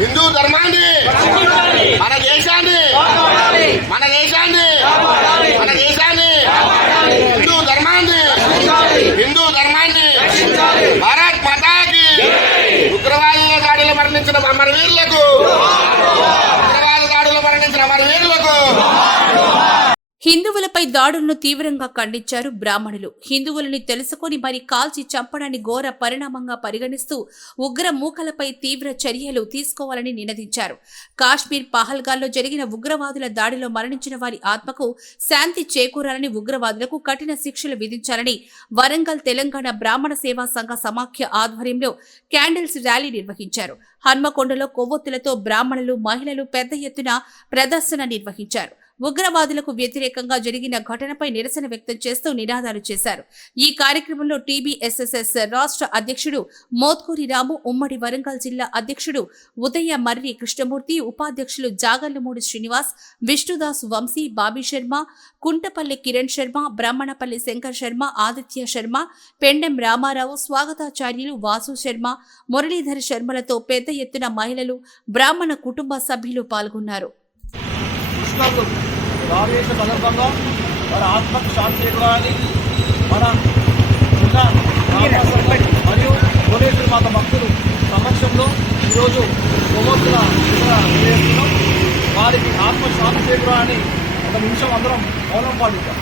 Hindu ధర్మాన్ని మన దేశాన్ని మన దేశాన్ని మన దేశాన్ని హిందూ ధర్మాన్ని హిందూ ధర్మాన్ని భారత్ మాతాకి ఉగ్రవాదుల దాడిలో మరణించిన అమరవీరులకు ఉగ్రవాద దాడిలో మరణించిన అమరవీరులకు హిందువులపై దాడులను తీవ్రంగా ఖండించారు బ్రాహ్మణులు. హిందువులని తెలుసుకొని మరి కాల్చి చంపడాన్ని ఘోర పరిణామంగా పరిగణిస్తూ ఉగ్ర మూకలపై తీవ్ర చర్యలు తీసుకోవాలని నినదించారు. కాశ్మీర్ పహల్గాల్లో జరిగిన ఉగ్రవాదుల దాడిలో మరణించిన వారి ఆత్మకు శాంతి చేకూరాలని ఉగ్రవాదులకు కఠిన శిక్షలు విధించాలని వరంగల్ తెలంగాణ బ్రాహ్మణ సేవా సంఘ సమాఖ్య ఆధ్వర్యంలో క్యాండిల్స్ ర్యాలీ నిర్వహించారు. హన్మకొండలో కొవ్వొత్తులతో బ్రాహ్మణులు మహిళలు పెద్ద ఎత్తున ప్రదర్శన నిర్వహించారు. ఉగ్రవాదులకు వ్యతిరేకంగా జరిగిన ఘటనపై నిరసన వ్యక్తం చేస్తూ నినాదాలు చేశారు. ఈ కార్యక్రమంలో టీబీఎస్ఎస్ఎస్ రాష్ట్ర అధ్యక్షుడు మోత్కూరి రాము ఉమ్మడి వరంగల్ జిల్లా అధ్యక్షుడు ఉదయ మర్రి కృష్ణమూర్తి ఉపాధ్యక్షులు జాగర్లమూడి శ్రీనివాస్ విష్ణుదాస్ వంశీ బాబీ శర్మ కుంటపల్లి కిరణ్ శర్మ బ్రహ్మణపల్లి శంకర్ శర్మ ఆదిత్య శర్మ పెండెం రామారావు స్వాగతాచార్యులు వాసు శర్మ మురళీధర్ శర్మలతో పెద్ద ఎత్తున మహిళలు బ్రాహ్మణ కుటుంబ సభ్యులు పాల్గొన్నారు. కృష్ణుడు దాడి చేసిన సందర్భంగా వారి ఆత్మకు శాంతి చేకూరాలని మన ఉన్న మరియు భువనేశ్వరి మాత భక్తులు సమక్షంలో ఈరోజు కొవ్వొత్తుల చేస్తున్నాం వారికి ఆత్మ శాంతి చేకూరాలని ఒక నిమిషం అందరం మౌనం పాటిద్దాం.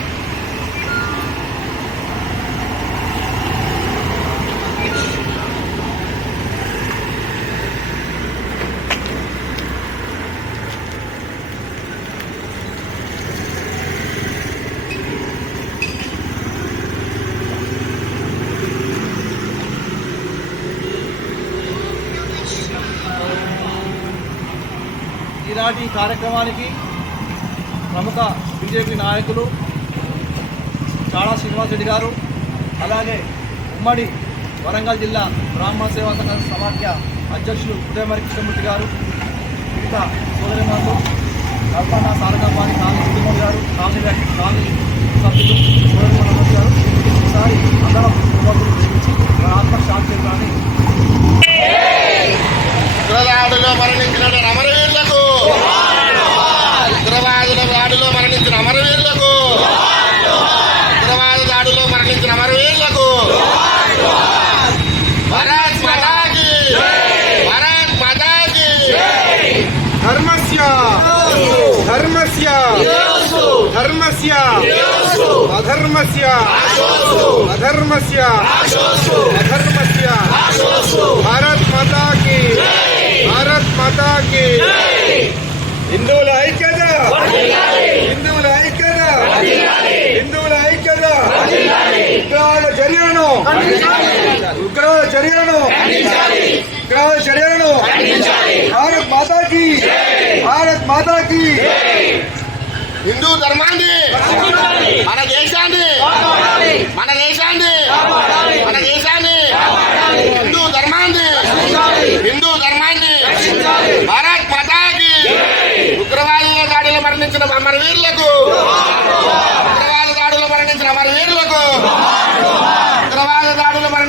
ఈనాటి కార్యక్రమానికి ప్రముఖ బీజేపీ నాయకులు చాడా శ్రీనివాస్ రెడ్డి గారు అలాగే ఉమ్మడి వరంగల్ జిల్లా బ్రాహ్మణ సేవా సంఘ సమాఖ్య అధ్యక్షులు ఉదయమరి కృష్ణమూర్తి గారు మిగతా సోదరిమాలు కల్పన సారకపాణి కాలనీ సుధీమోహన్ గారు కాలనీ కాలనీ సభ్యులు సోదరి గారు ఒకసారి అందరం యువకులు ప్రేమించి మన ఆత్మ శాంతి చేయాలని ఉగ్రదాడిలో మరణించిన అమరవీరులకు ఉగ్రవాదుల దాడిలో మరణించిన అమరవీరులకు ఉగ్రవాద దాడిలో మరణించిన అమరవీరులకు భారత్ మాతాకి భారత్ మాతాకి ధర్మస్య ధర్మస్య ధర్మస్య అధర్మస్య. అధర్మస్య. అధర్మస్య. భారత్ మాతా కి. భారత్ మాతా కి. హిందువుల ఐక్యత. హిందువుల ఐక్యత. హిందువుల ఐక్యత. ఉగ్రవాద చర్యలను ఉగ్రవాద చర్యలను ఉగ్రవాద చర్యలను భారత్ మాతా కి. భారత్ మాతా కి. హిందూ ధర్మాన్ని మన దేశాన్ని మన దేశాన్ని మన దేశాన్ని హిందూ ధర్మాన్ని హిందూ ధర్మాన్ని భారత్ మాతాకి ఉగ్రవాదుల దాడిలో మరణించిన అమరవీరులకు ఉగ్రవాద దాడిలో మరణించిన అమరవీరులకు ఉగ్రవాద దాడిలో మరణించిన